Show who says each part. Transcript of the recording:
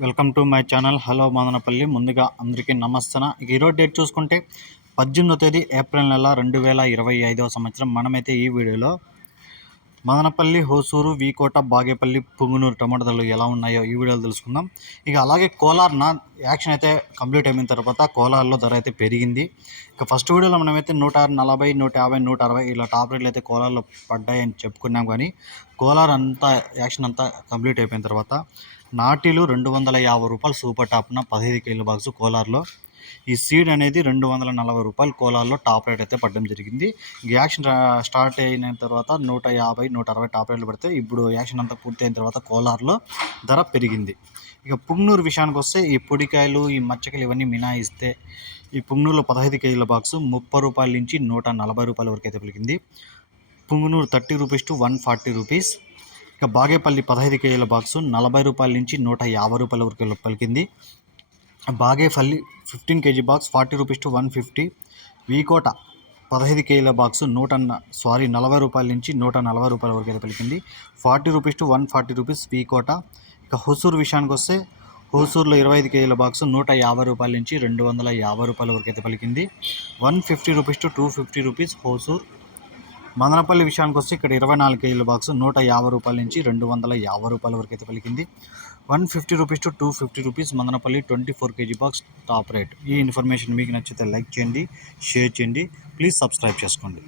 Speaker 1: Welcome to my channel. Hello Madanapalle. ముందుగా అందరికీ నమస్తన. ఈరోజు డేట్ చూసుకుంటే పద్దెనిమిదో తేదీ ఏప్రిల్ నెల రెండు వేల ఇరవై ఐదవ సంవత్సరం. మనమైతే ఈ వీడియోలో మదనపల్లి హోసూరు వీకోట బాగేపల్లి పుంగునూరు టమాటా ధరలు ఎలా ఉన్నాయో ఈ వీడియోలో తెలుసుకుందాం. ఇక అలాగే కోలార్న యాక్షన్ అయితే కంప్లీట్ అయిన తర్వాత కోలార్లో ధర అయితే పెరిగింది. ఇక ఫస్ట్ వీడియోలో మనమైతే నూట నలభై నూట యాభై నూట అరవై ఇలా టాప్ రేట్లు అయితే కోలార్లో పడ్డాయని చెప్పుకున్నాం కానీ కోలార్ అంతా యాక్షన్ అంతా కంప్లీట్ అయిపోయిన తర్వాత నాటిలు రెండు వందల యాభై రూపాయలు సూపర్ టాప్న పదిహేను కేజీల బాక్స్ కోలార్లో. ఈ సీడ్ అనేది రెండు వందల నలభై రూపాయలు కోలాల్లో టాప్ రేట్ అయితే పడడం జరిగింది. యాక్షన్ స్టార్ట్ అయిన తర్వాత నూట యాభై నూట అరవై టాప్ రేట్లు పడితే ఇప్పుడు యాక్షన్ అంతా పూర్తయిన తర్వాత కోలార్లో ధర పెరిగింది. ఇక పుంగనూరు విషయానికి వస్తే ఈ పొడికాయలు ఈ మచ్చకాయలు ఇవన్నీ మినాయిస్తే ఈ పుంగనూరులో పదహైదు కేజీల బాక్స్ ముప్పై రూపాయల నుంచి నూట నలభై రూపాయల వరకు అయితే పలికింది Punganur thirty rupees to one forty rupees. ఇక బాగేపల్లి పదహైదు కేజీల బాక్సు నలభై రూపాయల నుంచి నూట యాభై రూపాయల వరకు పలికింది Bagepalli fifteen kg box forty rupees to one fifty. V Kota పదహైదు కేజీల బాక్స్ నూట సారీ నలభై రూపాయల నుంచి నూట నలభై రూపాయల వరకు అయితే పలికింది. Forty rupees to one forty rupees V Kota ఇక హుసూర్ విషయానికి వస్తే హుసూర్లో ఇరవై ఐదు కేజీల బాక్స్ నూట యాభై రూపాయల నుంచి రెండు వందల యాభై రూపాయల వరకు అయితే పలికింది. One fifty rupees to two fifty rupees Hosur Madanapalle విషయానికి వస్తే ఇక్కడ ఇరవై నాలుగు కేజీల బాక్స్ నూట యాభై రూపాయల నుంచి రెండు వందల యాభై రూపాయల వరకు అయితే పలికింది. One fifty rupees to two fifty rupees Madanapalle twenty four kg box top rate. ఈ ఇన్ఫర్మేషన్ మీకు నచ్చితే లైక్ చేయండి షేర్ చేయండి ప్లీజ్ సబ్స్క్రైబ్ చేసుకోండి.